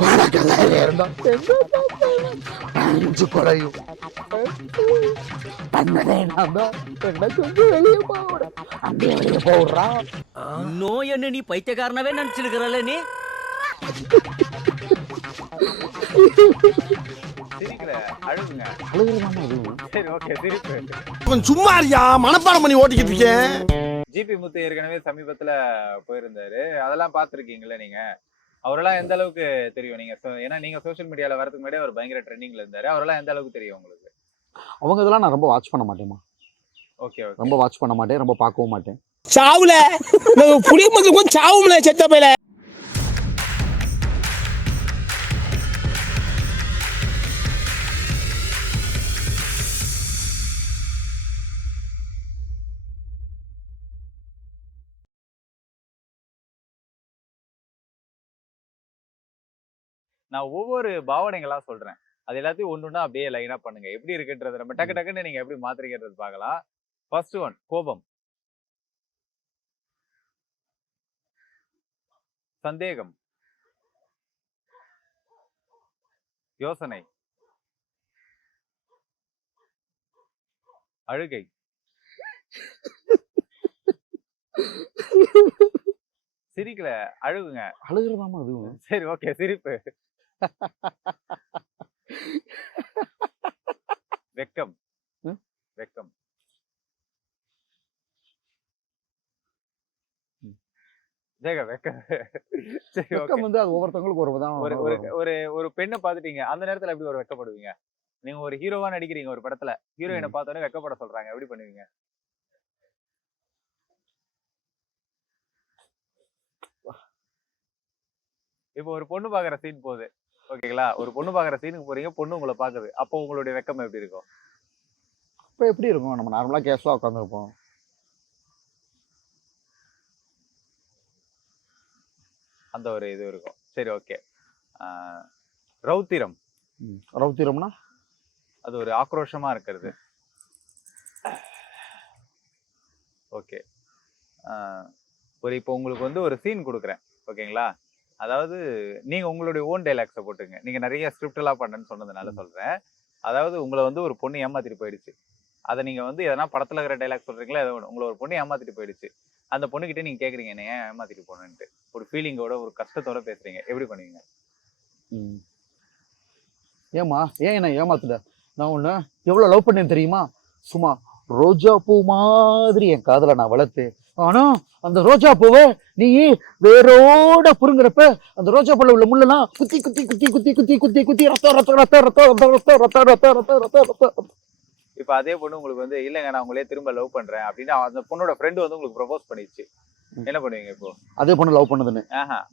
പണക്കഥയിലിരുന്ന് പഞ്ചു நீ பைத்தியக்காரனவே நினைச்சிருக்கிறல்ல நீ? சும்மா இருக்கியா? மனப்பாடம் பண்ணி ஓட்டிக்கிட்டு இருக்கேன் ஜிபி முத்து ஏற்கனவே சமீபத்துல போயிருந்தாரு. அதெல்லாம் பாத்திருக்கீங்களா நீங்க? அவரெல்லாம் எந்த அளவுக்கு தெரியும்? நீங்க so- ஏன்னா நீங்க சோஷியல் மீடியால வரதுக்கு முன்னாடி அவர் பயங்கர ட்ரெண்டிங்ல இருந்தாரு. அவரெல்லாம் எந்த அளவுக்கு தெரியும் உங்களுக்கு? அவங்க இதெல்லாம் நான் ரொம்ப வாட்ச் பண்ண மாட்டேமா ஓகே ஓகே ரொம்ப வாட்ச் பண்ண மாட்டேன். ரொம்ப பார்க்கவும் மாட்டேன். சாவுல புளிய சாவும்ல செத்த பையில. நான் ஒவ்வொரு பாவனைகளா சொல்றேன். அது எல்லாத்தையும் ஒன்று ஒன்றா அப்படியே லைனா பண்ணுங்க. எப்படி இருக்குன்றது நம்ம டக்கு டக்குன்னு நீங்க எப்படி மாத்திரிக்கிறது பார்க்கலாம். ஃபர்ஸ்ட் ஒன் கோபம். சந்தேகம். யோசனை. அழுகை. சிரிக்கல அழுகுங்க. அழுகிறதாமா அதுவும். சரி ஓகே சிரிப்பு. வெக்கம்? வெக்கம். வெக்கம். வந்து அது ஒவ்வொருத்தவங்களுக்கு ஒரு விதம் ஒரு ஒரு பெண்ணை பார்த்துட்டீங்க. அந்த நேரத்துல எப்படி ஒரு வெக்கப்படுவீங்க? நீங்க ஒரு ஹீரோவா நடிக்கிறீங்க ஒரு படத்துல. ஹீரோயினை. பார்த்தோன்னே வெக்கப்பட சொல்றாங்க. எப்படி பண்ணுவீங்க? இப்போ ஒரு பொண்ணு பாக்குற சீன் போகுது. ஓகேங்களா? ஒரு பொண்ணு பாக்குற சீனுக்கு போறீங்க பொண்ணு உங்களை பாக்குது அப்போ உங்களுடைய வெக்கம் எப்படி இருக்கும்? இப்போ எப்படி இருக்கும்? நம்ம நார்மலாக கேஷுவலாக உட்காந்துருப்போம் அந்த ஒரு இது இருக்கும். சரி ஓகே ரௌத்திரம். ரவுத்திரம்னா அது ஒரு ஆக்ரோஷமா இருக்கிறது. ஓகே ஒரு இப்போ உங்களுக்கு வந்து ஒரு சீன் கொடுக்குறேன். ஓகேங்களா? அதாவது நீங்க உங்களுடைய ஓன் டைலாக்ஸை போட்டுங்க நீங்க நிறைய ஸ்கிரிப்ட் எல்லாம் பண்ணேன்னு சொன்னதுனால சொல்றேன். அதாவது உங்களை வந்து ஒரு பொண்ணு ஏமாத்திட்டு போயிடுச்சு. அதை நீங்க வந்து எதனா படத்துல இருக்கிற டைலாக் சொல்றீங்களா ஒண்ணு. உங்களை ஒரு பொண்ணு ஏமாத்திட்டு போயிடுச்சு. அந்த பொண்ணுகிட்ட நீங்க கேக்குறீங்க என்ன ஏன் ஏமாத்திட்டு போனேன்ட்டு? ஒரு ஃபீலிங்கோட ஒரு கஷ்டத்தோட பேசுறீங்க. எப்படி பண்ணுவீங்க? ம். ஏம்மா ஏன் என்ன ஏமாத்துட நான் உன்னை எவ்வளோ லவ் பண்ணேன் தெரியுமா? சும்மா ரோஜா பூ மாதிரி என் காதலை நான் வளர்த்து ஆனா அந்த ரோஜா பூவை நீ வேரோட புடுங்குறப்ப அந்த ரோஜா பூல உள்ள முள்ளெல்லாம் குத்தி குத்தி குத்தி குத்தி குத்தி குத்தி குத்தி ரத்த ரத்த ரத்த ரத்த ரத்த ரத்த ரத்த ரத்த ரத்த ரத்த ரத்த இப்போ அதே பொண்ணு உங்களுக்கு வந்து இல்லைங்க நான் உங்களே திரும்ப லவ் பண்றேன் அப்படின்னு அந்த பொண்ணோட ஃப்ரெண்டு வந்து உங்களுக்கு ப்ரொபோஸ் பண்ணிடுச்சு. என்ன பண்ணுவீங்க இப்போ அதே பொண்ணு லவ் பண்ணுதுன்னு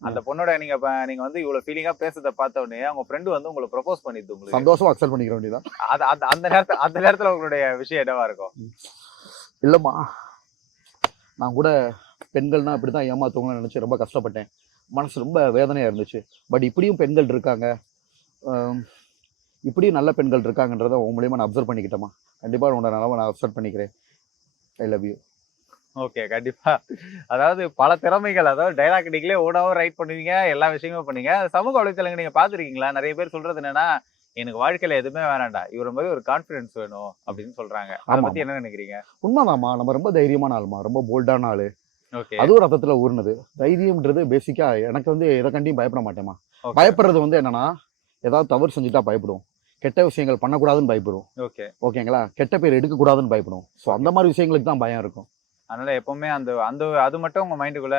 அந்த பொண்ணோட நீங்க நீங்க வந்து இவ்வளவு ஃபீலிங்கா பேசுறத பார்த்த உடனே அவங்க ஃப்ரெண்டு வந்து உங்களை ப்ரொபோஸ் பண்ணிடுது உங்களுக்கு சந்தோஷமா அக்செப்ட் பண்ணிக்கிற வேண்டியதான் அது அந்த- அந்த நேரத்துல அந்த நேரத்துல உங்களுடைய விஷயம் என்னவா இருக்கும் இல்லைம்மா நான் கூட பெண்கள்னா இப்படி தான் ஏமாத்துவங்கன்னு நினச்சி ரொம்ப கஷ்டப்பட்டேன். மனசு ரொம்ப வேதனையாக இருந்துச்சு. பட் இப்படியும் பெண்கள் இருக்காங்க. இப்படியும் நல்ல பெண்கள் இருக்காங்கன்றத உன் மூலியமாக நான் அப்சர்வ் பண்ணிக்கிட்டேம்மா. கண்டிப்பாக உன்னோட நிலவை நான் அப்சர்வ் பண்ணிக்கிறேன். ஐ லவ் யூ ஓகே கண்டிப்பா. அதாவது பல திறமைகள் அதாவது டைலாக் நீங்களே ஓடாவும் ரைட் பண்ணுவீங்க எல்லா விஷயமும் பண்ணுவீங்க. சமூக வலைத்தளங்க நீங்க பாத்துருக்கீங்களா நிறைய பேர் சொல்றது என்னன்னா எனக்கு வாழ்க்கையில எதுவுமே வேணாம்டா. இவர மாதிரி ஒரு கான்பிடன்ஸ் வேணும் அப்படின்னு சொல்றாங்க. அதை பத்தி என்ன நினைக்கிறீங்க? உண்மைதாம்மா. நம்ம ரொம்ப தைரியமான ஆளுமா. ரொம்ப போல்டான ஆளு. அதுவும் ரத்தத்தில் ஊர்னது தைரியம்ன்றது பேசிக்காக எனக்கு வந்து எதை கண்டியும் பயப்பட மாட்டேம்மா. பயப்படுறது வந்து என்னன்னா ஏதாவது தவறு செஞ்சுட்டா பயப்படுவோம். கெட்ட விஷயங்கள் பண்ணக்கூடாதுன்னு பயப்படுவோம். ஓகே. ஓகேங்களா? கெட்ட பேர் எடுக்கக்கூடாதுன்னு பயப்படுவோம். ஸோ அந்த மாதிரி விஷயங்களுக்கு தான் பயம் இருக்கும். அதனால எப்பவுமே அந்த அந்த அது மட்டும் உங்க மைண்டுக்குள்ள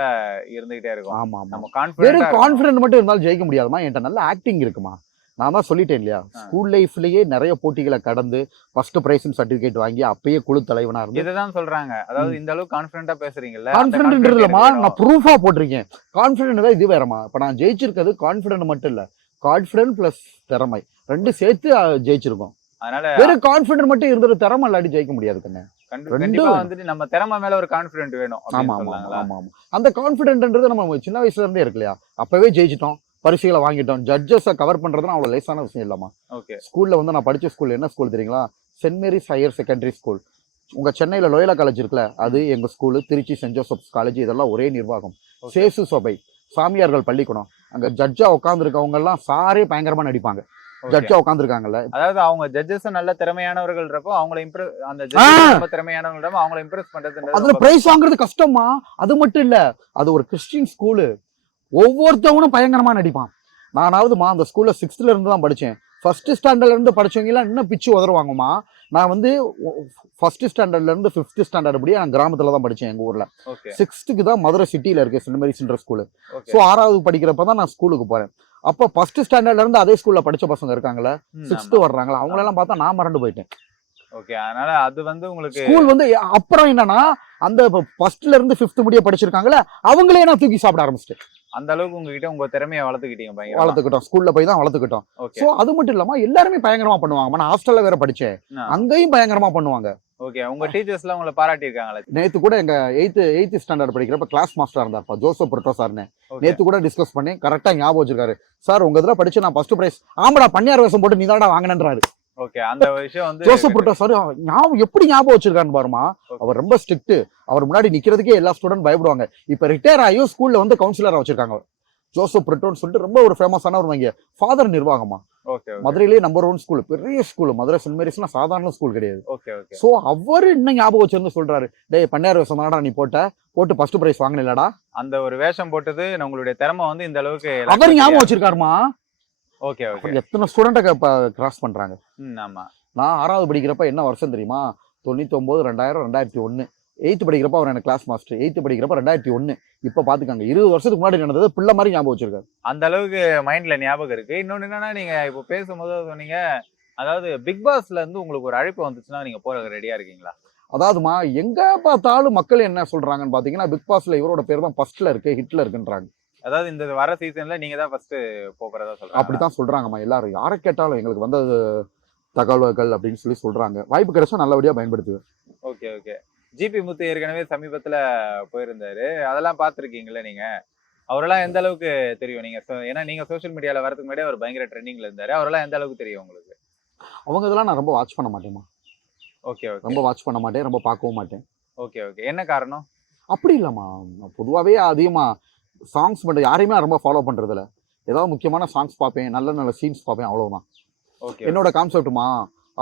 இருந்துகிட்டே இருக்கும். ஆமா ஆமா கான்பிடன்ட் கான்ஃபிடென்ட் மட்டும் இருந்தாலும் ஜெயிக்க முடியாதுமா என்கிட்ட நல்ல ஆக்டிங் இருக்குமா? நான் தான் சொல்லிட்டேன் இல்லையா. ஸ்கூல் லைஃப்லயே நிறைய போட்டிகளை கடந்து ஃபர்ஸ்ட் பிரைஸ் சர்டிபிகேட் வாங்கி அப்பயே குழு தலைவனா இருந்து இதுதான் சொல்றாங்க. அதாவது இந்த அளவுக்கு கான்பிடண்டா பேசுறீங்கல்ல? கான்ஃபிடென்ட் இல்லம்மா நான். ப்ரூஃபா போட்டிருக்கேன். கான்ஃபிடென்ட் தான் இது வேறமா இப்ப நான் ஜெயிச்சிருக்கிறது கான்ஃபிடென்ட் மட்டும் இல்ல. கான்ஃபிடென்ட் பிளஸ் திறமை. ரெண்டு சேர்த்து ஜெயிச்சிருக்கோம். அதனால வெறும் கான்ஃபிடென்ட் மட்டும் இருந்துட்டு திறமை இல்லாட்டி ஜெயிக்க முடியாது கண்ணு கண்டிப்பா. வந்துட்டு நம்ம திறமை மேல ஒரு கான்பிடன்ட் வேணும் ஆமா ஆமா ஆமா ஆமா. அந்த கான்ஃபிடென்ட்ன்றது நம்ம சின்ன வயசுல இருந்தே இருக்கு இல்லையா? அப்பவே ஜெயிச்சிட்டோம். பரிசுகளை வாங்கிட்டோம். ஜட்ஜஸை கவர் பண்றதுனா அவ்வளவு லேசான விஷயம் இல்லம்மா. ஓகே ஸ்கூல்ல வந்து நான் படிச்ச ஸ்கூல் என்ன ஸ்கூல் தெரியுங்களா? Saint Mary's higher secondary school உங்க சென்னையில லோயலா காலேஜ் இருக்குல்ல அது எங்க school Trichy Saint Joseph's college இதெல்லாம் ஒரே நிர்வாகம். சேசு சபை சாமியார்கள் பள்ளிக்கூடம். அங்க ஜட்ஜா உட்காந்துருக்கவங்க எல்லாம் சாரே பயங்கரமா நடிப்பாங்க. ஜட்ஜா உட்காந்துருக்காங்கல்ல அதாவது அவங்க ஜட்ஜஸும் நல்ல திறமையானவர்கள்ன்றப்போ அவங்கள இம்ப்ரெஸ் அந்த. ஜட்ஜஸ் ரொம்ப திறமையானவங்கன்றப்போ அவங்கள இம்ப்ரெஸ் பண்றதுன்றது அதுல பிரைஸ் வாங்குறது கஷ்டமா அது மட்டும் இல்ல. அது ஒரு கிறிஸ்டின் ஸ்கூலு ஒவ்வொருத்தவனும் பயங்கரமா நடிப்பான். நானாவதுமா அந்த ஸ்கூல்ல சிக்ஸ்த்ல இருந்து தான் படிச்சேன். ஃபர்ஸ்ட் ஸ்டாண்டர்ட்ல இருந்து படிச்சவங்க எல்லாம் இன்னும் பிச்சு உதருவாங்கம்மா நான் வந்து ஃபர்ஸ்ட் ஸ்டாண்டர்ட்ல இருந்து ஃபிஃப்த் ஸ்டாண்டர்ட் படி நான் கிராமத்துல தான் படிச்சேன் எங்க ஊர்ல. சிக்ஸ்த்துக்கு தான் மதுரை சிட்டில இருக்கு Saint Mary central school so ஆறாவது படிக்கிறப்ப தான் நான் ஸ்கூலுக்கு போறேன். அப்போ ஃபர்ஸ்ட் ஸ்டாண்டர்ட்ல இருந்து அதே ஸ்கூல்ல படிச்ச பசங்க இருக்காங்களே சிக்ஸ்த் வர்றாங்களா அவங்களெல்லாம் பார்த்தா நான் மறந்து போயிட்டேன். ஓகே அதனால அது வந்து உங்களுக்கு ஸ்கூல் வந்து அப்புறம் என்னன்னா அந்த ஃபர்ஸ்ட்ல இருந்து ஃபிஃப்த் முடிய படிச்சிருக்காங்களே அவங்களே நான் தூக்கி சாப்பிட ஆரம்பிச்சிட்டேன் அந்த அளவுக்கு உங்ககிட்ட உங்க திறமையை வளர்த்துக்கிட்டீங்க பயங்கரமா. வளர்த்துக்கிட்டோம். ஸ்கூல்ல போய் தான் வளர்த்துக்கிட்டோம். ஸோ அது மட்டும் இல்லாம எல்லாருமே பயங்கரமா பண்ணுவாங்க. நான் ஹாஸ்டல்ல வேற படிச்சேன். அங்கேயும் பயங்கரமா பண்ணுவாங்க. ஓகே உங்க டீச்சர்ஸ் எல்லாம் உங்களை பாராட்டி இருக்காங்களா நேத்து கூட எங்க எயித்து எயித்து ஸ்டாண்டர்ட் படிக்கிறப்ப கிளாஸ் மாஸ்டர் இருந்தார்ப்பா ஜோசப் புரட்டோ சார்னு. நேத்து கூட டிஸ்கஸ் பண்ணி கரெக்டா ஞாபகம் வச்சிருக்காரு. சார் உங்க இதுல படிச்சு நான் ஃபர்ஸ்ட் பிரைஸ் ஆமாடா பன்னியார் வேஷம் போட்டு நீ தான்டா வாங்கினன்றாரு. ஓகே அந்த விஷயம் வந்து ஜோசப் புரட்டோ சார் ஞாபகம் எப்படி ஞாபகம் வச்சிருக்கான்னு பாருமா அவர் ரொம்ப ஸ்ட்ரிக்ட் அவர் முன்னாடி நிக்கிறதுக்கே எல்லா ஸ்டூடெண்ட் பயப்படுவாங்க. இப்ப ரிட்டையர் ஆகியும் ஸ்கூல்ல வந்து கவுன்சிலரா வச்சிருக்காங்க ஜோசப் பிரிட்டோன்னு சொல்லிட்டு ரொம்ப ஒரு ஃபேமஸான ஒரு வங்க ஃபாதர் நிர்வாகமா மதுரையிலேயே நம்பர் ஒன் ஸ்கூல் பெரிய ஸ்கூல் மதுரை சென்ட் மேரிஸ்லாம் சாதாரண ஸ்கூல் கிடையாது. ஓகே ஓகே சோ அவர் இன்னும் ஞாபகம் வச்சிருந்து சொல்றாரு. டேய் பன்னியார் வேஷம் தானடா நீ போட்ட? போட்டு ஃபர்ஸ்ட் பிரைஸ் வாங்கினலடா அந்த ஒரு வேஷம் போட்டது உங்களுடைய திறமை வந்து இந்த அளவுக்கு அவர் ஞாபகம் வச்சிருக்காருமா? Okay okay. எத்தனை ஸ்டூடெண்ட்டை கிராஸ் பண்றாங்க? ம் ஆமா. நான் ஆறாவது படிக்கிறப்ப என்ன வருஷம் தெரியுமா? தொண்ணூத்தி ஒன்பது ரெண்டாயிரம் ரெண்டாயிரத்தி ஒன்னு எயித்து படிக்கிறப்ப அவர் எனக்கு கிளாஸ் மாஸ்டர் எயித்து படிக்கிறப்ப ரெண்டாயிரத்தி ஒன்னு இப்ப பாத்துக்காங்க இருபது வருஷத்துக்கு முன்னாடி நடந்தது பிள்ளை மாதிரி ஞாபகம் வச்சிருக்காரு. அந்த அளவுக்கு மைண்ட்ல ஞாபகம் இருக்கு. இன்னொன்னு என்னன்னா நீங்க இப்போ பேசும்போது சொன்னீங்க. அதாவது பிக் பாஸ்ல இருந்து உங்களுக்கு ஒரு அழைப்பு வந்துச்சுன்னா நீங்க போற ரெடியா இருக்கீங்களா? அதாவதுமா எங்க பார்த்தாலும் மக்கள் என்ன சொல்றாங்கன்னு பாத்தீங்கன்னா பிக் பாஸ்ல இவரோட பேர் தான் ஃபர்ஸ்ட்ல இருக்கு ஹிட்ல இருக்குன்றாங்க. அதாவது இந்த வர சீசன்ல நீங்க தான் ஃபர்ஸ்ட் போறதா சொல்றாங்க. அப்படித்தான் சொல்றாங்கம்மா எல்லாரும். யாரை கேட்டாலும் எங்களுக்கு வந்த தகவல்கள் அப்படின்னு சொல்லி சொல்றாங்க. வாய்ப்பு கிடைச்சா நல்லபடியா பயன்படுத்துவேன். ஓகே ஓகே ஜிபி முத்து ஏற்கனவே சமீபத்துல போயிருந்தாரு. அதெல்லாம் பார்த்துருக்கீங்களா நீங்க? அவரெல்லாம் எந்த அளவுக்கு தெரியும்? நீங்க ஏன்னா நீங்க சோஷியல் மீடியால வரதுக்கு முன்னாடி அவர் பயங்கர ட்ரெண்டிங்ல இருந்தாரு. அவரெல்லாம் எந்த அளவுக்கு தெரியும் உங்களுக்கு? அவங்க இதெல்லாம் நான் ரொம்ப வாட்ச் பண்ண மாட்டேம்மா. ஓகே ஓகே ரொம்ப வாட்ச் பண்ண மாட்டேன். ரொம்ப பார்க்கவும் மாட்டேன். ஓகே ஓகே என்ன காரணம்? அப்படி இல்லைம்மா. பொதுவாகவே அதிகமாக சாங்ஸ் மட்டும் யாரையுமே நான் ரொம்ப ஃபாலோ பண்ணுறதில்ல ஏதாவது முக்கியமான சாங்ஸ் பார்ப்பேன் நல்ல நல்ல சீன்ஸ் பார்ப்பேன் அவ்வளவுதான். ஓகே என்னோட கான்செப்ட்டுமா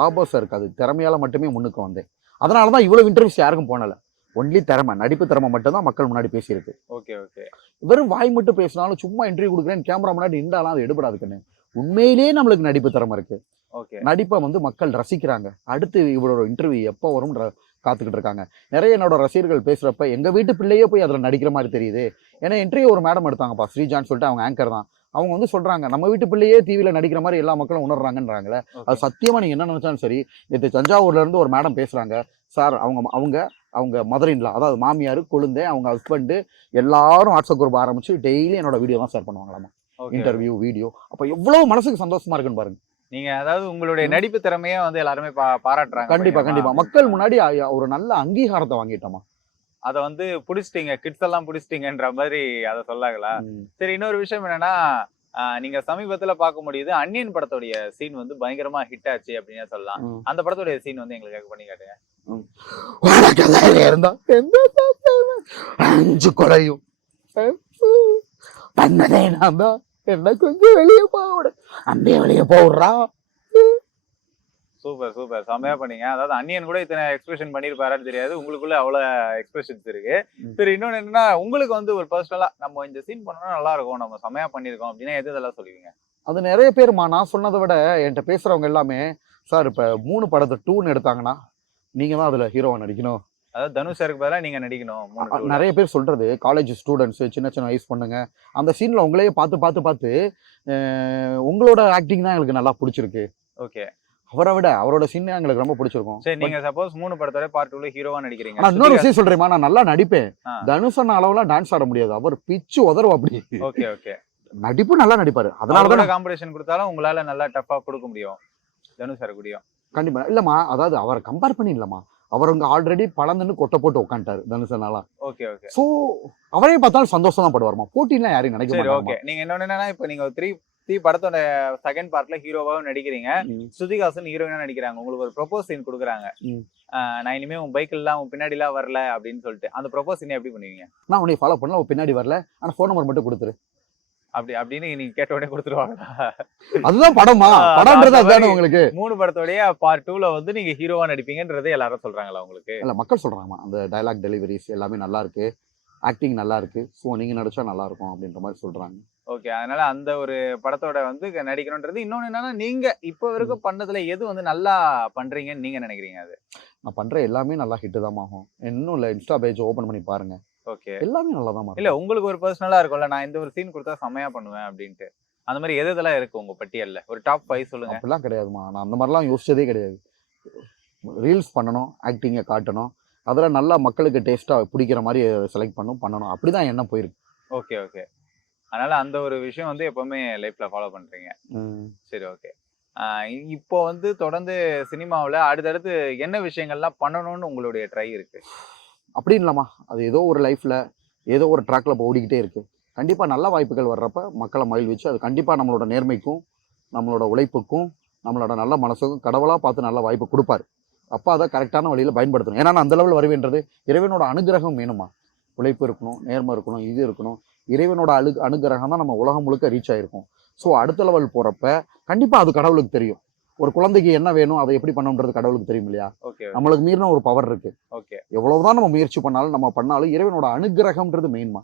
ஆபோஸாக இருக்காது. திறமையால மட்டுமே முன்னுக்கு வந்தேன். அதனால தான் இவ்வளோ இன்டர்வியூஸ் யாருக்கும் போனல. ஒன்லி திறமை நடிப்பு திறமை மட்டும் தான் மக்கள் முன்னாடி பேசியிருக்கு. ஓகே ஓகே வெறும் வாய் மட்டும் பேசினாலும் சும்மா இன்டர்வியூ கொடுக்குறேன் கேமரா முன்னாடி நின்றாலாம் அது எடுபடாதுக்குன்னு உண்மையிலேயே நம்மளுக்கு நடிப்பு திறமை இருக்கு. ஓகே நடிப்பை வந்து மக்கள் ரசிக்கிறாங்க. அடுத்து இவரோட இன்டர்வியூ எப்போ வரும் காத்துக்கிட்டு இருக்காங்க. நிறைய என்னோட ரசிகர்கள் பேசுறப்ப எங்க வீட்டு பிள்ளையே போய் அதுல நடிக்கிற மாதிரி தெரியுது. ஏன்னா இன்டர்வியூ ஒரு மேடம் எடுத்தாங்கப்பா ஸ்ரீஜான் சொல்லிட்டு அவங்க ஆங்கர் தான். அவங்க வந்து சொல்றாங்க நம்ம வீட்டு பிள்ளையே டிவியில நடிக்கிற மாதிரி எல்லா மக்களும் உணர்றாங்கன்றாங்களே அது சத்தியமா நீங்க என்ன நினைச்சாலும் சரி நேற்று தஞ்சாவூர்ல இருந்து ஒரு மேடம் பேசுறாங்க. சார் அவங்க அவங்க அவங்க மதுரைன்ல அதாவது மாமியார் கொழுந்தே அவங்க ஹஸ்பண்டு எல்லாரும் வாட்ஸ்அப் குரூப் ஆரம்பிச்சு டெய்லி என்னோட வீடியோ தான் ஷேர் பண்ணுவாங்களாமா. ஓகே இன்டர்வியூ வீடியோ அப்ப எவ்வளவு மனசுக்கு சந்தோஷமா இருக்குன்னு பாருங்க. நீங்க அதாவது உங்களுடைய நடிப்பு திறமையை வந்து எல்லாருமே பாராட்டுறாங்க கண்டிப்பா. கண்டிப்பா. மக்கள் முன்னாடி ஒரு நல்ல அங்கீகாரத்தை வாங்கிட்டோமா. அதை வந்து புடிச்சிட்டீங்க கிட்ஸ் எல்லாம் புடிச்சிட்டீங்கன்ற மாதிரி அதை சொல்லாங்களா. சரி இன்னொரு விஷயம் என்னன்னா நீங்க சமீபத்துல பார்க்க முடியுது அன்னியன் படத்துடைய சீன் வந்து பயங்கரமா ஹிட் ஆச்சு அப்படின்னு சொல்லலாம். அந்த படத்துடைய சீன் வந்து எங்களுக்கு பண்ணி காட்டுங்க. அஞ்சு கொலையும். பண்ணதே நான் தான் என்ன கொஞ்சம் வெளியே போவிட அம்பே வெளியே போடுறா சூப்பர் சூப்பர் செம்மையா பண்ணீங்க. அதாவது அன்னியன் கூட இத்தனை எக்ஸ்பிரஷன் பண்ணிருப்பாருன்னு தெரியாது. உங்களுக்குள்ள அவ்வளவு எக்ஸ்பிரஷன்ஸ் இருக்கு. சரி இன்னொன்னு என்னன்னா உங்களுக்கு வந்து ஒரு பர்சனலா நம்ம இந்த சீன் பண்ணோம்னா நல்லா இருக்கும். நம்ம செம்மையா பண்ணிருக்கோம் அப்படின்னா எது இதெல்லாம் சொல்லுவீங்க? அது நிறைய பேருமா நான் சொன்னதை விட என்கிட்ட பேசுறவங்க எல்லாமே சார் இப்ப மூணு படத்தை டூன்னு எடுத்தாங்கன்னா நீங்க தான் அதுல ஹீரோவா நடிக்கணும். அதாவது தனுஷ் சாருக்கு பதிலா நீங்க நடிக்கணும். நிறைய பேர் சொல்றது காலேஜ் ஸ்டூடெண்ட்ஸ் சின்ன சின்ன வயசு பொண்ணுங்க. அந்த சீன்ல உங்களையே பார்த்து பார்த்து பார்த்து உங்களோட ஆக்டிங் தான் எங்களுக்கு நல்லா பிடிச்சிருக்கு. ஓகே அவரை விட அவரோட சீன் எங்களுக்கு ரொம்ப பிடிச்சிருக்கும். சரி நீங்க சப்போஸ் மூணு படத்தோட பார்ட் டூல ஹீரோவா நடிக்கிறீங்க. ஆனா இன்னொரு விஷயம் சொல்றேமா நான் நல்லா நடிப்பேன். தனுஷ் அண்ணா அளவுலாம் டான்ஸ் ஆட முடியாது. அவர் பிச்சு உதறும் அப்படி. ஓகே ஓகே நடிப்பு நல்லா நடிப்பாரு. அதனால தான் காம்படிஷன் கொடுத்தாலும் உங்களால நல்லா டஃபா கொடுக்க முடியும். தனுஷ் சார் கூடயும். கண்டிப்பா. இல்லம்மா அதாவது அவரை கம்பேர் பண்ணி இல்லம்மா அவர் அங்க ஆல்ரெடி பழந்துன்னு கொட்டை போட்டு உட்காந்துட்டாரு தனுஷ் அண்ணாலாம் ஓகே ஓகே சோ அவரே பார்த்தாலும் சந்தோஷம் தான் படுவாருமா? போட்டிலாம் யாரையும் நினைக்க மாட்டாங்க ஓகே நீங்க என்னன்னா இப்போ நீங்க த்ரீ த்ரீ படத்தோட செகண்ட் பார்ட்ல ஹீரோவாவும் நடிக்கிறீங்க. ஸ்ருதிகாசன் ஹீரோயினா நடிக்கிறாங்க. உங்களுக்கு ஒரு ப்ரொபோஸ் சீன் கொடுக்குறாங்க. நான் இனிமே உன் பைக்கில்லாம் உன் பின்னாடிலாம் வரல அப்படின்னு சொல்லிட்டு. அந்த ப்ரொபோஸ் இன்னும் எப்படி பண்ணுவீங்க? நான் உன்னை ஃபாலோ பண்ணல அவன் பின்னாடி வரல. ஆனா ஃபோன் நம்பர் மட்டும் கொடுத்துரு. அப்படி அப்படின்னு நீங்க கேட்ட உடனே கொடுத்துருவாங்களா? அதுதான் படமா? படம்ன்றது அதுதானே. உங்களுக்கு? மூணு படத்தோடய பார்ட் டூல வந்து நீங்க ஹீரோவா நடிப்பீங்கன்றது எல்லாரும் சொல்றாங்களா உங்களுக்கு? இல்ல மக்கள் சொல்றாங்கம்மா. அந்த டயலாக் டெலிவரிஸ் எல்லாமே நல்லா இருக்கு. ஆக்டிங் நல்லா இருக்கு. ஸோ நீங்க நடிச்சா நல்லா இருக்கும் அப்படின்ற மாதிரி சொல்றாங்க. ஓகே. அதனால அந்த ஒரு படத்தோட வந்து நடிக்கணும்ன்றது இன்னொன்னு என்னன்னா நீங்க இப்போ வரைக்கும் பண்ணதுல எது வந்து நல்லா பண்றீங்கன்னு நீங்க நினைக்கிறீங்க அது? நான் பண்ற எல்லாமே நல்லா ஹிட் தான் ஆகும் இன்னும் இல்ல இன்ஸ்டா பேஜ் ஓபன் பண்ணி பாருங்க. ஓகே. எல்லாமே நல்லா தான் இல்ல உங்களுக்கு ஒரு பர்சனலா இருக்கும்ல நான் இந்த ஒரு சீன் கொடுத்தா செமையா பண்ணுவேன் அப்படின்ட்டு. அந்த மாதிரி எது எதெல்லாம் இருக்கு உங்க பட்டியல்ல? ஒரு டாப் ஃபைவ் சொல்லுங்க. அப்படிலாம் கிடையாதுமா. நான் அந்த மாதிரிலாம் யோசிச்சதே கிடையாது. ரீல்ஸ் பண்ணணும் ஆக்டிங்கை காட்டணும். அதில் நல்லா மக்களுக்கு டேஸ்ட்டாக பிடிக்கிற மாதிரி செலக்ட் பண்ணணும் பண்ணணும். அப்படி தான் என்ன போயிருக்கு. Okay okay. அதனால அந்த ஒரு விஷயம் வந்து எப்பவுமே லைஃப்ல ஃபாலோ பண்றீங்க. சரி ஓகே இப்போ வந்து தொடர்ந்து சினிமாவில் அடுத்தடுத்து என்ன விஷயங்கள்லாம் பண்ணணும்னு உங்களுடைய ட்ரை இருக்கு? அப்படின்னு இல்லாமா அது ஏதோ ஒரு லைஃப்பில் ஏதோ ஒரு ட்ராக்ல ஓடிக்கிட்டே இருக்கு. கண்டிப்பாக நல்ல வாய்ப்புகள் வர்றப்ப மக்களை மகிழ் வச்சு அது கண்டிப்பாக நம்மளோட நேர்மைக்கும் நம்மளோட உழைப்புக்கும் நம்மளோட நல்ல மனசுக்கும் கடவுளாக பார்த்து நல்ல வாய்ப்பு கொடுப்பாரு. அப்போ அதை கரெக்டான வழியில் பயன்படுத்தணும். ஏன்னா நான் அந்த லெவல் வருவேன்றது இறைவனோட அனுகிரகம் வேணுமா உழைப்பு இருக்கணும் நேர்மை இருக்கணும் இது இருக்கணும். இறைவனோட அழு அனுகிரகம் தான் நம்ம உலகம் முழுக்க ரீச் ஆயிருக்கும். ஸோ அடுத்த லெவல் போகிறப்ப கண்டிப்பாக அது கடவுளுக்கு தெரியும். ஒரு குழந்தைக்கு என்ன வேணும் அதை எப்படி பண்ணணுன்றது கடவுளுக்கு தெரியும் இல்லையா? ஓகே நம்மளுக்கு மீறின ஒரு பவர் இருக்கு. ஓகே எவ்வளவுதான் நம்ம முயற்சி பண்ணாலும் நம்ம பண்ணாலும் இறைவனோட அனுகிரகம்ன்றது மெயின்மா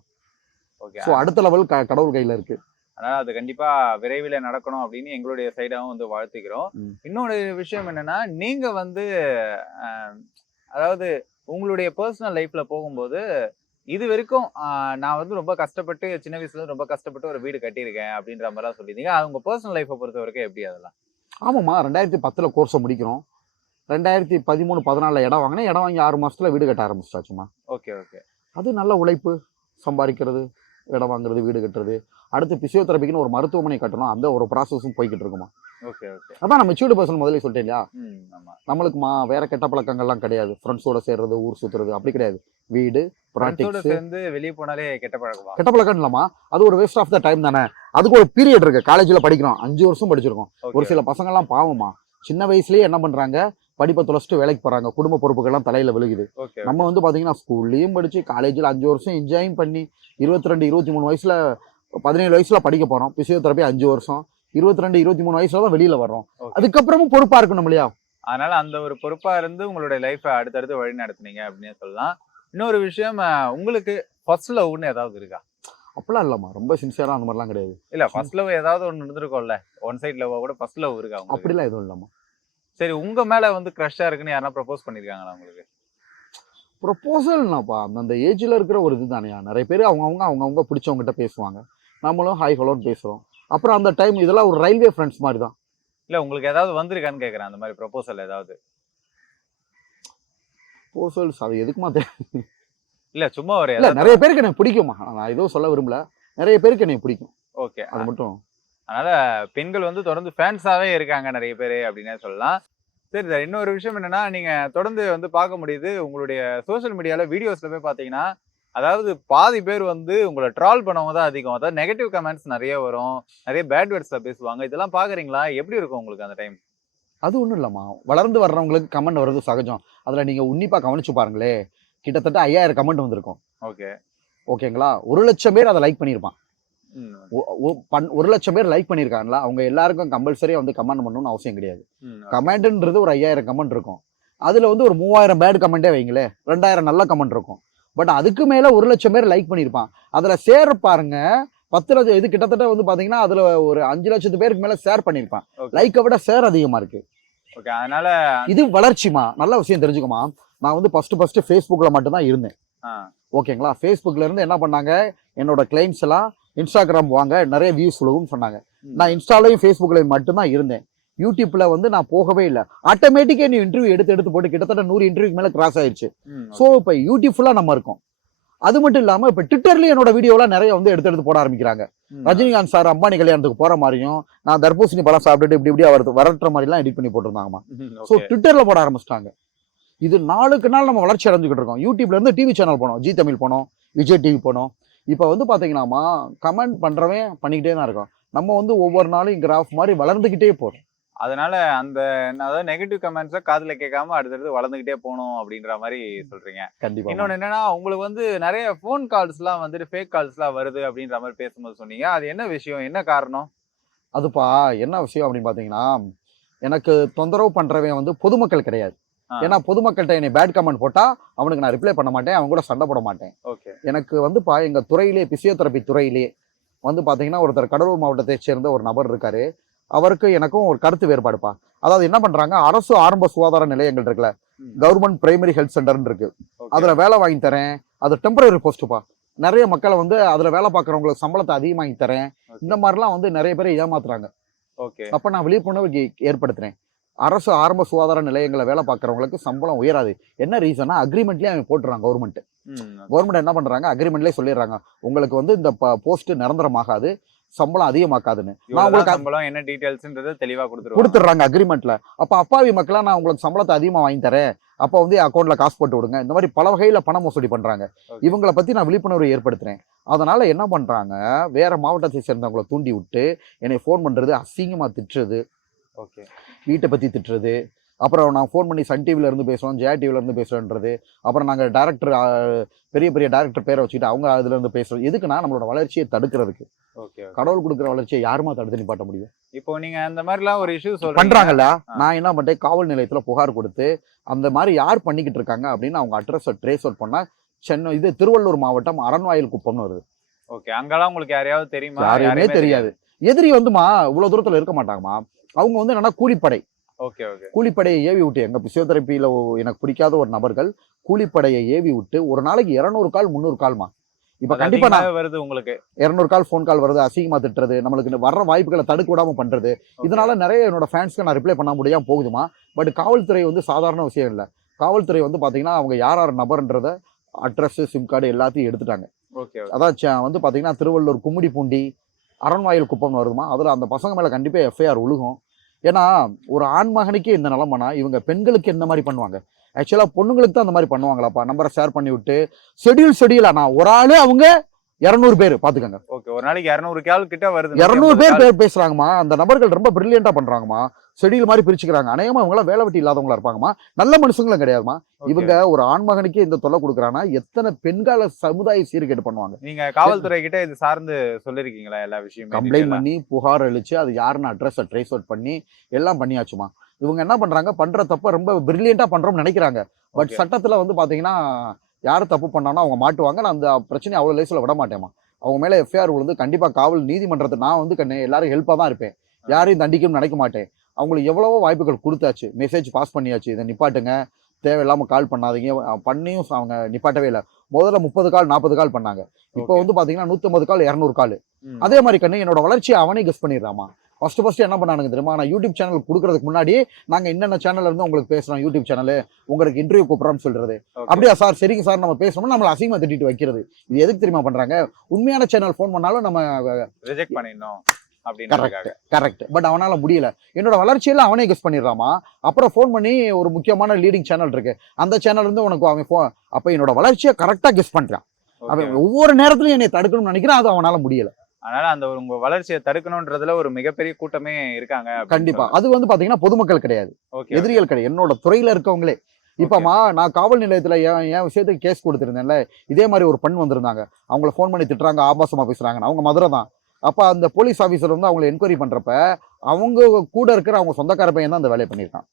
ஓகே ஸோ அடுத்த லெவல் கடவுள் கையில இருக்கு. அதனால அது கண்டிப்பா விரைவில் நடக்கணும் அப்படின்னு எங்களுடைய சைடாவும் வந்து வாழ்த்துக்கிறோம். இன்னொரு விஷயம் என்னன்னா நீங்க வந்து அதாவது உங்களுடைய பர்சனல் லைஃப்ல போகும்போது இது வரைக்கும் நான் வந்து ரொம்ப கஷ்டப்பட்டு சின்ன வயசுல இருந்து ரொம்ப கஷ்டப்பட்டு ஒரு வீடு கட்டியிருக்கேன் அப்படின்ற மாதிரிலாம் சொல்லியிருந்தீங்க அது உங்க பர்சனல் லைஃப்பை பொறுத்த வரைக்கும் எப்படி அதெல்லாம்? ஆமாம்மா. ரெண்டாயிரத்தி பத்துல கோர்ஸை முடிக்கிறோம். ரெண்டாயிரத்தி பதிமூணு பதினாலில் இடம் வாங்கினேன். இடம் வாங்கி ஆறு மாசத்துல வீடு கட்ட ஆரம்பிச்சிட்டாச்சுமா ஓகே ஓகே. அது நல்ல உழைப்பு. சம்பாதிக்கிறது இடம் வாங்குறது வீடு கட்டுறது. அடுத்து பிசியோதெரபிக்குன்னு ஒரு மருத்துவமனை கட்டணும். அந்த ஒரு ப்ராசஸும் போய்கிட்டு இருக்குமா? Okay okay. அதான் நம்ம மெச்சூர்டு பர்சன் முதல்ல சொல்லிட்டேன் இல்லையா? ம் ஆமா. நம்மளுக்குமா வேற கெட்ட பழக்கங்கள்லாம் கிடையாது. ஃப்ரெண்ட்ஸோட சேர்றது ஊர் சுத்துறது அப்படி கிடையாது. வீடு ப்ராக்டிக்ஸ் சேர்ந்து வெளியே போனாலே கெட்ட பழக்கமா? கெட்ட பழக்கம் இல்லாமா அது ஒரு வேஸ்ட் ஆஃப் த டைம் தானே. அதுக்கு ஒரு பீரியட் இருக்கு. காலேஜ்ல படிக்கிறோம். அஞ்சு வருஷம் படிச்சிருக்கோம். ஒரு சில பசங்கள்லாம் பாவமா சின்ன வயசுலயே என்ன பண்றாங்க? படிப்பை தொலைச்சிட்டு வேலைக்கு போறாங்க. குடும்ப பொறுப்புகள்லாம் தலையில விழுகுது. நம்ம வந்து பாத்தீங்கன்னா ஸ்கூல்லயும் படிச்சு காலேஜ்ல அஞ்சு வருஷம் என்ஜாயும் பண்ணி இருபத்தி ரெண்டு இருபத்தி மூணு வயசுல பதினேழு வயசுல படிக்க போறோம். பிசியோதெரபி அஞ்சு வருஷம். இருபத்தி ரெண்டு இருபத்தி மூணு வயசுல தான் வெளியில வர்றோம். அதுக்கப்புறமும் பொறுப்பா இருக்கணும் இல்லையா? அதனால அந்த ஒரு பொறுப்பா இருந்து உங்களுடைய லைஃப்பை அடுத்தடுத்து வழி நடத்துனீங்க அப்படின்னு சொல்லலாம். இன்னொரு விஷயம் உங்களுக்கு ஃபர்ஸ்ட் லவ்னு ஏதாவது இருக்கா? அப்படிலாம் இல்லம்மா. ரொம்ப சின்சியரா அந்த மாதிரிலாம் கிடையாது. இல்ல ஃபர்ஸ்ட் லவ் ஏதாவது ஒன்று இருந்திருக்கும்ல. ஒன் சைட் லவ் கூட ஃபர்ஸ்ட் லவ் இருக்கா அப்படிலாம் எதுவும் இல்லம்மா. சரி உங்க மேல வந்து க்ரஷ்ஷா இருக்குன்னு யாரா ப்ரப்போஸ் பண்ணிருக்காங்களா உங்களுக்கு? ப்ரொப்போசல்னாப்பா அந்த ஏஜ்ல இருக்கிற ஒரு இது தானேயா நிறைய பேர் அவங்கவுங்க அவங்கவுங்க பிடிச்சவங்ககிட்ட பேசுவாங்க. நம்மளும் ஹாய் ஹலோன்னு பேசுறோம். அப்புறம் அந்த டைம் இதெல்லாம் ஒரு ரயில்வே ஃப்ரெண்ட்ஸ் மாதிரி தான் இல்ல உங்களுக்கு ஏதாவது வந்திருக்கான்னு கேக்குறேன் அந்த மாதிரி ப்ரப்போசல் ஏதாவது. ப்ரொபோசல்ஸ் அது எதுக்குமா இல்ல சும்மா ஒரு இல்ல நிறைய பேருக்கு எனக்கு பிடிக்குமா நான் எதுவும் சொல்ல விரும்பல. நிறைய பேருக்கு எனக்கு பிடிக்கும். ஓகே அது மட்டும். அதனால பெண்கள் வந்து தொடர்ந்து ஃபேன்ஸாவே இருக்காங்க நிறைய பேர் அப்படின்னே சொல்லலாம். சரி சார் இன்னொரு விஷயம் என்னன்னா நீங்க தொடர்ந்து வந்து பார்க்க முடியுது உங்களுடைய சோஷியல் மீடியால வீடியோஸ்ல போய் பாத்தீங்கன்னா அதாவது பாதி பேர் வந்து உங்களை ட்ரால் பண்ணவங்க தான் அதிகம். அதாவது நெகட்டிவ் கமெண்ட்ஸ் நிறைய வரும். நிறைய பேட் வேர்ட்ஸ்ல பேசுவாங்க. இதெல்லாம் பாக்குறீங்களா? எப்படி இருக்கும் உங்களுக்கு அந்த டைம் அது ஒன்றும் இல்லைம்மா. வளர்ந்து வர்றவங்களுக்கு கமெண்ட் வர்றது சகஜம். அதில் நீங்கள் உன்னிப்பாக கவனிச்சு பாருங்களே. கிட்டத்தட்ட ஐயாயிரம் கமெண்ட் வந்திருக்கும். ஓகே ஓகேங்களா ஒரு லட்சம் பேர் அதை லைக் பண்ணியிருப்பான். ஒரு லட்சம் பேர் லைக் பண்ணியிருக்காங்களா? அவங்க எல்லாருக்கும் கம்பல்சரியாக வந்து கமெண்ட் பண்ணணும்னு அவசியம் கிடையாது. கமெண்ட்ன்றது ஒரு ஐயாயிரம் கமெண்ட் இருக்கும். அதில் வந்து ஒரு மூவாயிரம் பேட் கமெண்ட்டே வைங்களே ரெண்டாயிரம் நல்ல கமெண்ட் இருக்கும். பட் அதுக்கு மேலே ஒரு லட்சம் பேர் லைக் பண்ணியிருப்பான் அதில் ஷேர் பாருங்க பத்து லட்சம் இது கிட்டத்தட்ட வந்து பார்த்தீங்கன்னா அதில் ஒரு அஞ்சு லட்சத்து பேருக்கு மேலே ஷேர் பண்ணியிருப்பான். லைக்கை விட ஷேர் அதிகமாக இருக்கு. ஓகே அதனால இது வளர்ச்சிமா நல்ல விஷயம் தெரிஞ்சுக்கோமா நான் வந்து ஃபர்ஸ்ட் ஃபர்ஸ்ட் ஃபேஸ்புக்கில் மட்டும்தான் இருந்தேன். ஓகேங்களா ஃபேஸ்புக்ல இருந்து என்ன பண்ணாங்க? என்னோட கிளைண்ட்ஸ் எல்லாம் இன்ஸ்டாகிராம் வாங்க நிறைய வியூஸ் விழுவும் சொன்னாங்க. நான் இன்ஸ்டாலையும் ஃபேஸ்புக்லையும் மட்டும்தான் இருந்தேன். யூடியூப்ல வந்து நான் போகவே இல்லை. ஆட்டோமேட்டிக்கா நீ இன்டர்வியூ எடுத்து எடுத்து போட்டு கிட்டத்தட்ட நூறு இன்டர்வியூக்கு மேல கிராஸ் ஆயிடுச்சு ஸோ இப்போ யூடியூப் ஃபுல்லா நம்ம இருக்கோம். அது மட்டும் இல்லாம இப்போ ட்விட்டர்லயும் என்னோட வீடியோலாம் நிறைய வந்து எடுத்து எடுத்து போட ஆரம்பிக்கிறாங்க. ரஜினிகாந்த் சார் அம்பானி கல்யாணத்துக்கு போற மாதிரியும் நான் தர்பூசணி பழம் சாப்பிட்டுட்டு இப்படி இப்படி வரது வரட்டுற மாதிரிலாம் எடிட் பண்ணி போட்டிருந்தாங்கம்மா. ஸோ. ட்விட்டர்ல போட ஆரம்பிச்சிட்டாங்க. இது நாளுக்கு நாள் நம்ம வளர்ச்சி அடைஞ்சுக்கிட்டு இருக்கோம். யூடியூப்ல இருந்து டிவி சேனல் போனோம். ஜி தமிழ் போனோம். விஜய் டிவி போனோம். இப்போ வந்து பாத்தீங்கன்னாமா கமெண்ட் பண்றவன் பண்ணிக்கிட்டே தான் இருக்கோம் நம்ம வந்து ஒவ்வொரு நாளும் கிராஃப் மாதிரி வளர்ந்துக்கிட்டே போறோம். அதனால அந்த அதாவது நெகட்டிவ் கமெண்ட்ஸை காதுல கேட்காம அடுத்தடுத்து வளர்ந்துகிட்டே போகணும் அப்படின்ற மாதிரி சொல்றீங்க. கண்டிப்பா இன்னொன்னு என்னன்னா உங்களுக்கு வந்து நிறைய ஃபோன் கால்ஸ்லாம் வந்துட்டு ஃபேக் கால்ஸ்லாம் வருது அப்படின்ற மாதிரி பேசும்போது சொன்னீங்க. அது என்ன விஷயம்? என்ன காரணம்? அதுப்பா என்ன விஷயம் அப்படின்னு பாத்தீங்கன்னா எனக்கு தொந்தரவு பண்றவன் வந்து பொதுமக்கள் கிடையாது. ஏன்னா பொதுமக்கள்கிட்ட என்னை பேட் கமெண்ட் போட்டா அவனுக்கு நான் ரிப்ளை பண்ண மாட்டேன் அவன் கூட சண்டை போட மாட்டேன். ஓகே. எனக்கு வந்துப்பா எங்க துறையிலே பிசியோதெரபி துறையிலே வந்து பாத்தீங்கன்னா ஒருத்தர் கடலூர் மாவட்டத்தை சேர்ந்த ஒரு நபர் இருக்காரு. அவருக்கு எனக்கும் ஒரு கருத்து வேறுபாடுப்பா. அதாவது என்ன பண்றாங்க? அரசு ஆரம்ப சுகாதார நிலையங்கள் இருக்குல்ல. கவர்மெண்ட் பிரைமரி ஹெல்த் சென்டர்னு இருக்கு. அதுல வேலை வாங்கி தரேன். அது டெம்பரரி போஸ்ட்டுப்பா. நிறைய மக்களை வந்து அதுல வேலை பார்க்குறவங்களுக்கு சம்பளத்தை அதிகமாகி தரேன். இந்த மாதிரிலாம் வந்து நிறைய பேரை ஏமாத்துறாங்க. ஓகே. அப்ப நான் விழிப்புணர்வு ஏற்படுத்துறேன். அரசு ஆரம்ப சுகாதார நிலையங்களை வேலை பார்க்குறவங்களுக்கு சம்பளம் உயராது. என்ன ரீசனா அக்ரிமெண்ட்லயே அவன் போட்டுறாங்க கவர்மெண்ட் கவர்மெண்ட் என்ன பண்றாங்க? அக்ரிமெண்ட்லயே சொல்லிடுறாங்க. உங்களுக்கு வந்து இந்த போஸ்ட் நிரந்தரமாகாது. சம்பளம் அதிகமாக்காதுன்னு. நான் உங்களுக்கு சம்பளம் என்ன டீடைல்ஸ்ன்றது தெளிவா கொடுத்துருவாங்க. கொடுத்துட்றாங்க அக்ரிமெண்ட்ல அப்ப அப்பாவி மக்களா நான் உங்களுக்கு சம்பளத்தை அதிகமா வாங்கி தரேன். அப்ப வந்து அக்கௌண்ட்ல காசு போட்டு விடுங்க. இந்த மாதிரி பல வகையில பண மோசடி பண்றாங்க. இவங்களை பத்தி நான் விழிப்புணர்வு ஏற்படுத்துறேன். அதனால என்ன பண்றாங்க? வேற மாவட்டத்தை சேர்ந்தவங்களை தூண்டி விட்டு என்னை ஃபோன் பண்றது அசிங்கமா திட்டுறது. ஓகே. வீட்டை பத்தி திட்டுறது. அப்புறம் நான் ஃபோன் பண்ணி சன் டிவில இருந்து பேசுவோம் ஜெயா இருந்து பேசுறேன்றது. அப்புறம் நாங்க டேரக்டர் பெரிய பெரிய டேரக்டர் பேரை வச்சுக்கிட்டு அவங்க அதுல இருந்து பேசுறது எதுக்குன்னா நம்மளோட வளர்ச்சியை தடுக்கிறதுக்கு. ஓகே கடவுள் கொடுக்குற வளர்ச்சியை யாருமா தடுத்து நிப்பாட்ட முடியும்? இப்போ நீங்க அந்த மாதிரிலாம் ஒரு இஷ்யூ பண்றாங்கல்ல. நான் என்ன பண்ணிட்டேன் காவல் நிலையத்துல புகார் கொடுத்து அந்த மாதிரி யார் பண்ணிக்கிட்டு இருக்காங்க அப்படின்னு அவங்க அட்ரஸை ட்ரேஸ் அவுட் பண்ணா சென்னை இது திருவள்ளூர் மாவட்டம் அரண்வாயில் குப்பம்னு வருது. ஓகே அங்கெல்லாம் உங்களுக்கு யாரையாவது தெரியுமா? யாரையுமே தெரியாது. எதிரி வந்துமா இவ்வளவு தூரத்துல இருக்க மாட்டாங்கம்மா. அவங்க வந்து என்னன்னா கூலிப்படை. கூலிப்படையை ஏவி விட்டு எங்க பிசியோதெரப்பியில எனக்கு பிடிக்காத ஒரு நபர்கள் கூலிப்படையை ஏவி விட்டு ஒரு நாளைக்கு இருநூறு கால் முந்நூறு கால்மா? இப்ப கண்டிப்பா வருது உங்களுக்கு. இருநூறு கால் ஃபோன் கால் வருது அசிங்கமா திட்டுறது நம்மளுக்கு வர்ற வாய்ப்புகளை தடுக்க விடாம பண்றது. இதனால நிறைய என்னோட ஃபேன்ஸ்க்கு நான் ரிப்ளை பண்ண முடியாம போகுதுமா? பட் காவல்துறை வந்து சாதாரண விஷயம் இல்லை. காவல்துறை வந்து பாத்தீங்கன்னா அவங்க யார் யார் நபர்ன்றத அட்ரஸ் சிம் கார்டு எல்லாத்தையும் எடுத்துட்டாங்க. அதான் வந்து பாத்தீங்கன்னா திருவள்ளூர் கும்மிடிப்பூண்டி அரண்வாயில் குப்பம்னு வருதுமா? அதுல அந்த பசங்க மேல கண்டிப்பா எஃப்ஐஆர் விழுகும் ஏன்னா ஒரு ஆண் மகனுக்கே இந்த நிலமனா இவங்க பெண்களுக்கு எந்த மாதிரி பண்ணுவாங்க? ஆக்சுவலாக பொண்ணுங்களுக்கு தான் அந்த மாதிரி பண்ணுவாங்களாப்பா? நம்பரை ஷேர் பண்ணி விட்டு ஷெடியூல் ஷெடியூலா நான் ஒரு ஆள் அவங்க இரநூறு பேர் பாத்துக்கங்க. ஓகே ஒரு நாளைக்கு இரநூறு கால் கிட்ட வருது. இருநூறு 150 பேர். பேர் பேசுறாங்கம்மா. அந்த நபர்கள் ரொம்ப பிரில்லியண்டா பண்றாங்கம்மா. ஷெடியூல் மாதிரி பிரிச்சுக்கிறாங்க. அநேகமா இவங்க வேலை வெட்டி இல்லாதவங்களா இருப்பாங்கம்மா. நல்ல மனுஷங்களும் கிடையாதுமா. இவங்க ஒரு ஆண்மகனுக்கே இந்த தொல்லை கொடுக்குறாங்கன்னா எத்தனை பெண்கால சமுதாய சீர்கேடு பண்ணுவாங்க? நீங்க காவல்துறை கிட்ட இது சார்ந்து சொல்லிருக்கீங்களா எல்லா விஷயமே கம்ப்ளைண்ட்? பண்ணி புகார் அளிச்சு அது யாருன்னு அட்ரஸை ட்ரேஸ் அவுட் பண்ணி எல்லாம் பண்ணியாச்சுமா இவங்க என்ன பண்றாங்க? பண்ற தப்ப ரொம்ப பிரில்லியண்டா பண்றோம்னு நினைக்கிறாங்க. பட். சட்டத்துல வந்து பாத்தீங்கன்னா யார் தப்பு பண்ணானோ அவங்க மாட்டுவாங்க. நான் அந்த பிரச்சனையை அவ்வளவு லேசில் விட மாட்டேமா அவங்க மேல எஃப்ஐஆர் விழுந்து கண்டிப்பா காவல் நீதிமன்றத்தை நான் வந்து கண்ணு எல்லாரும் ஹெல்ப்பா தான் இருப்பேன். யாரையும் தண்டிக்கணும்னு நினைக்க மாட்டேன். அவங்களுக்கு எவ்வளவோ வாய்ப்புகள் கொடுத்தாச்சு. மெசேஜ் பாஸ் பண்ணியாச்சு. இதை நிப்பாட்டுங்க. தேவையில்லாம கால் பண்ணாதீங்க. பண்ணியும் அவங்க நிப்பாட்டவே இல்லை. முதல்ல முப்பது கால் நாற்பது கால் பண்ணாங்க. இப்போ. வந்து பாத்தீங்கன்னா நூத்தம்பது கால் இரநூறு கால். அதே மாதிரி கண்ணு என்னோட வளர்ச்சியை அவனே கெஸ் பண்ணிடுறாமா ஃபர்ஸ்ட் ஃபர்ஸ்ட் என்ன பண்ணானுங்க தெரியுமா? நான் யூடியூப் சேனல் கொடுக்கறதுக்கு முன்னாடி நாங்க என்னென்ன சேனல்ல இருந்து உங்களுக்கு பேசுறோம் யூடியூப் சேனல் உங்களுக்கு இன்டர்வியூ கூப்பிடுறோம்னு சொல்றது. Okay. அப்படியா சார்? சரிங்க சார். நம்ம பேசணும்னா நம்மள அசிங்கமா திட்டிட்டு வைக்கிறது. இது எதுக்கு தெரியுமா பண்றாங்க? உண்மையான சேனல் ஃபோன் பண்ணாலும் நம்ம ரிஜெக்ட் பண்ணிடணும் கரெக்ட் கரெக்ட் பட் அவனால முடியல. என்னோட வளர்ச்சியில அவனே கெஸ் பண்ணிடுறாமா? அப்புறம் ஃபோன் பண்ணி ஒரு முக்கியமான லீடிங் சேனல் இருக்கு. அந்த சேனல் இருந்து உனக்கு அவன் phone- அப்ப என்னோட வளர்ச்சியை கரெக்டா கெஸ் பண்றான். அவன் ஒவ்வொரு நேரத்திலும் என்னை தடுக்கணும்னு நினைக்கிறான். அது அவனால முடியல. அதனால அந்த உங்க வளர்ச்சியை தடுக்கணும்ன்றதுல ஒரு மிகப்பெரிய கூட்டமே இருக்காங்க கண்டிப்பா. அது வந்து பாத்தீங்கன்னா பொதுமக்கள் கிடையாது. எதிரிகள் கிடையாது. என்னோட துறையில இருக்கவங்களே. இப்பமா நான் காவல் நிலையத்துல என் என் விஷயத்துக்கு கேஸ் கொடுத்திருந்தேன்ல இதே மாதிரி ஒரு பெண் வந்திருந்தாங்க. அவங்கள ஃபோன் பண்ணி திட்டுறாங்க ஆபாசமா பேசுறாங்க அவங்க மதுரை தான். அப்ப அந்த போலீஸ் ஆபீசர் வந்து அவங்களை என்கொயரி பண்றப்ப அவங்க கூட இருக்கிற அவங்க சொந்தக்கார பையன் தான் அந்த வேலையை பண்ணியிருக்கான்.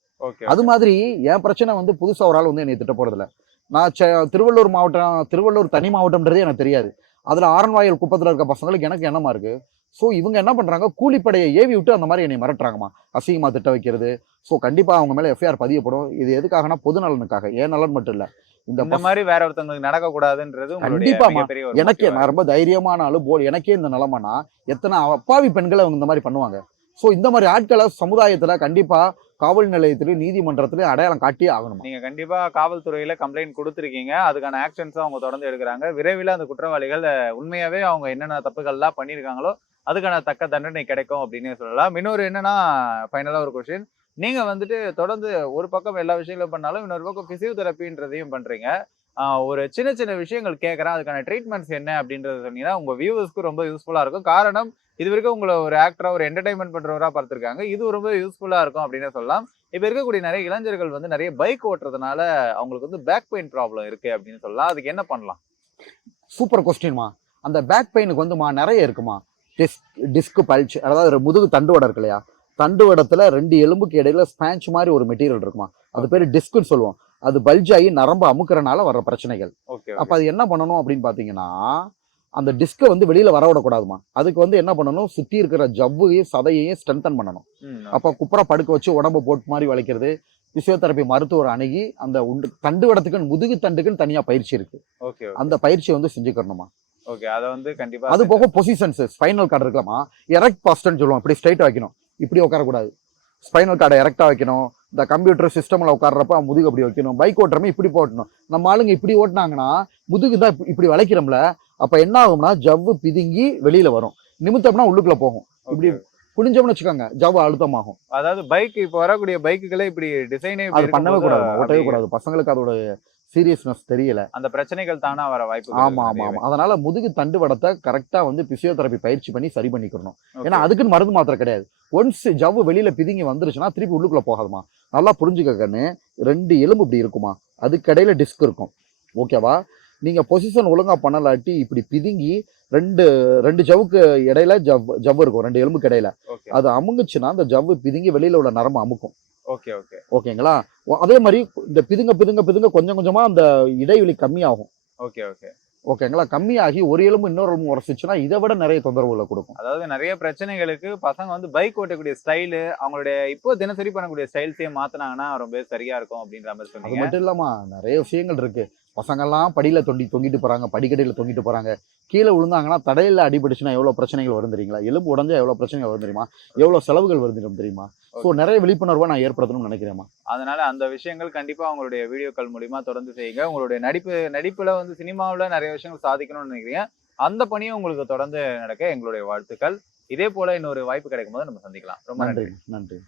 அது மாதிரி என் பிரச்சனை வந்து புதுசா ஒரு ஆள் வந்து என்னை திட்ட போறதில்ல. நான் திருவள்ளூர் மாவட்டம் திருவள்ளூர் தனி மாவட்டம்ன்றதே எனக்கு தெரியாது. அதுல ஆரன்வாயல் குப்பத்துல இருக்க பசங்களுக்கு எனக்கு என்னமா இருக்கு? ஸோ இவங்க என்ன பண்றாங்க? கூலிப்படையை ஏவி விட்டு அந்த மாதிரி என்னை மிரட்டுறாங்கம்மா. அசிங்கமா திட்ட வைக்கிறது. ஸோ கண்டிப்பா அவங்க மேல எஃப்ஐஆர் பதியப்படும். இது எதுக்காகனா பொது நலனுக்காக. ஏன் நலன் மட்டும் இல்ல. இந்த மாதிரி வேற ஒருத்தவங்களுக்கு நடக்க கூடாதுன்றது உங்களுடைய கண்டிப்பாமா. எனக்கே நான் ரொம்ப தைரியமான ஆளு போல். எனக்கே இந்த நிலமைனா எத்தனை அப்பாவி பெண்களை அவங்க இந்த மாதிரி பண்ணுவாங்க? ஸோ இந்த மாதிரி ஆட்களை சமுதாயத்தில் கண்டிப்பாக காவல் நிலையத்திலும் நீதிமன்றத்திலும் அடையாளம் காட்டியே ஆகணும்? நீங்கள் கண்டிப்பாக காவல்துறையில் கம்ப்ளைண்ட் கொடுத்துருக்கீங்க. அதுக்கான ஆக்ஷன்ஸும் அவங்க தொடர்ந்து எடுக்கிறாங்க. விரைவில் அந்த குற்றவாளிகள் உண்மையாகவே அவங்க என்னென்ன தப்புகள்லாம் பண்ணியிருக்காங்களோ அதுக்கான தக்க தண்டனை கிடைக்கும் அப்படின்னு சொல்லலாம். இன்னொரு என்னன்னா ஃபைனலாக ஒரு கொஸ்டின் நீங்கள் வந்துட்டு தொடர்ந்து ஒரு பக்கம் எல்லா விஷயங்களும் பண்ணாலும் இன்னொரு பக்கம் ஃபிசியோதெரப்பின்றதையும் பண்ணுறீங்க ஒரு சின்ன சின்ன விஷயங்கள் கேட்குறேன் அதுக்கான ட்ரீட்மெண்ட்ஸ் என்ன அப்படின்றத சொன்னீங்கன்னா உங்கள் வியூவர்ஸ்க்கு ரொம்ப யூஸ்ஃபுல்லாக இருக்கும். காரணம் இது வரைக்கும் உங்களை ஒரு ஆக்டராக ஒரு என்டர்டைன்மெண்ட் பண்ணுறவராக பார்த்துருக்காங்க. இது ரொம்ப யூஸ்ஃபுல்லாக இருக்கும் அப்படின்னு சொல்லலாம். இப்போ இருக்கக்கூடிய நிறைய இளைஞர்கள் வந்து நிறைய பைக் ஓட்டுறதுனால அவங்களுக்கு வந்து பேக் பெயின் ப்ராப்ளம் இருக்குது அப்படின்னு சொல்லலாம். அதுக்கு என்ன பண்ணலாம்? சூப்பர் கொஸ்டின்மா அந்த பேக் பெயினுக்கு வந்துமா நிறைய இருக்குமா? டிஸ்க் டிஸ்க் பல்ச் அதாவது ஒரு முதுகு தண்டுவடம் இருக்கு இல்லையா? தண்டுவடத்துல ரெண்டு எலும்புக்கு இடையில ஸ்பாஞ்ச் மாதிரி ஒரு மெட்டீரியல் இருக்குமா? அது பேர் டிஸ்க்னு சொல்லுவோம். அது பல்ஜ் ஆகி நரம்பு அமுக்குறனால வர்ற பிரச்சனைகள். அப்ப அது என்ன பண்ணணும் அப்படின்னு பாத்தீங்கன்னா அந்த டிஸ்கை வந்து வெளியில வர விடக்கூடாதுமா அதுக்கு வந்து என்ன பண்ணணும்? சுத்தி இருக்கிற ஜவ்வையும் சதையையும் ஸ்ட்ரென்தன் பண்ணணும். அப்ப குப்புற படுக்க வச்சு உடம்ப போட்டு மாதிரி வளைக்கிறது பிசியோதெரப்பி மருத்துவர் அணுகி அந்த உண்டு தண்டுவடத்துக்குன்னு முதுகு தண்டுக்குன்னு தனியா பயிற்சி இருக்கு. ஓகே அந்த பயிற்சியை வந்து செஞ்சுக்கணுமா? ஓகே அதை வந்து கண்டிப்பா அது போக பொசிஷன்ஸ் ஸ்பைனல் கார்டு இருக்கலாமா எரெக்ட் பாஸ்டர்னு சொல்லுவோம். இப்படி ஸ்ட்ரைட் வைக்கணும். இப்படி உட்காரக்கூடாது. ஸ்பைனல் கார்டை எரெக்டா வைக்கணும். இந்த கம்ப்யூட்டர் சிஸ்டம்ல உட்கார்றப்ப முதுகு அப்படி வைக்கணும். பைக் ஓட்டுறமே இப்படி போட்டணும். நம்ம ஆளுங்க இப்படி ஓட்டினாங்கன்னா முதுகு தான் இப்படி- வளைக்கிறோம்ல அப்ப என்ன ஆகும்னா ஜவ்வு பிதுங்கி வெளியில வரும். நிமித்தம்னா உள்ளுக்குள்ள போகும். இப்படி. குனிஞ்சோம்னு வச்சுக்கோங்க ஜவ்வு அழுத்தமாகும். அதாவது பைக் இப்போ வரக்கூடிய பைக்குகளே இப்படி டிசைனே அது பண்ணவே கூடாது. ஓட்டவே கூடாது. பசங்களுக்கு அதோட சீரியஸ்னஸ் தெரியல. அந்த பிரச்சனைகள் தானா வர வாய்ப்பு ஆமா ஆமா ஆமா. அதனால முதுகு தண்டுவடத்தை கரெக்டா வந்து பிசியோதெரப்பி பயிற்சி பண்ணி சரி பண்ணிக்கணும் ஏன்னா அதுக்குன்னு மருந்து மாத்திரை கிடையாது. ஒன்ஸ் ஜவ்வு வெளியில பிதுங்கி வந்துருச்சுன்னா திருப்பி உள்ளுக்குள்ள போகாதுமா. நல்லா புரிஞ்சுக்க கண்ணு. ரெண்டு எலும்பு இப்படி இருக்குமா? அதுக்கடையில டிஸ்க் இருக்கும். ஓகேவா நீங்க பொசிஷன் ஒழுங்கா பண்ணலாட்டி இப்படி பிதுங்கி ரெண்டு ரெண்டு ஜவ்வுக்கு இடையில ஜவ் ஜவ்வு இருக்கும். ரெண்டு எலும்புக்கு இடையில. அது அமுங்குச்சுன்னா அந்த ஜவ்வு பிதுங்கி வெளியில உள்ள நரம்பு அமுக்கும். ஓகே ஓகே ஓகேங்களா அதே மாதிரி இந்த பிதுங்க பிதுங்க பிதுங்க கொஞ்சம் கொஞ்சமா அந்த இடைவெளி கம்மியாகும். Okay okay. ஓகேங்களா? கம்மியாகி ஒரு எலும்பு இன்னொரு எலும்பு உரசிச்சுன்னா இதை விட நிறைய தொந்தரவுகளை கொடுக்கும். அதாவது நிறைய பிரச்சனைகளுக்கு பசங்க வந்து பைக் ஓட்டக்கூடிய ஸ்டைலு அவங்களுடைய இப்போ தினசரி பண்ணக்கூடிய ஸ்டைல்ஸையும் மாத்தினாங்கன்னா ரொம்ப சரியா இருக்கும் அப்படின்ற மாதிரி அது சொன்னீங்க. மட்டும் இல்லாம நிறைய விஷயங்கள் இருக்கு. பசங்கெல்லாம் படியில தொண்டி தொங்கிட்டு போறாங்க படிக்கடையில தொங்கிட்டு போறாங்க. கீழே விழுந்தாங்கன்னா தடையில அடிபட்டுச்சுன்னா எவ்வளவு பிரச்சனைகள் வரும் தெரியுங்களா? எலும்பு உடஞ்சா எவ்வளவு பிரச்சனைகள் வரும் தெரியுமா? எவ்வளவு செலவுகள் வரும் தெரியுமா? ஸோ நிறைய விழிப்புணர்வை நான் ஏற்படுத்தணும்னு நினைக்கிறேம்மா. அதனால அந்த விஷயங்கள் கண்டிப்பா அவங்களுடைய வீடியோக்கள் மூலியமா தொடர்ந்து செய்யுங்க. உங்களுடைய நடிப்பு நடிப்புல வந்து சினிமாவுல நிறைய விஷயங்கள் சாதிக்கணும்னு நினைக்கிறீங்க. அந்த பணியும் உங்களுக்கு தொடர்ந்து நடக்க எங்களுடைய வாழ்த்துக்கள். இதே போல இன்னொரு வாய்ப்பு கிடைக்கும் போது நம்ம சந்திக்கலாம். ரொம்ப நன்றி. நன்றி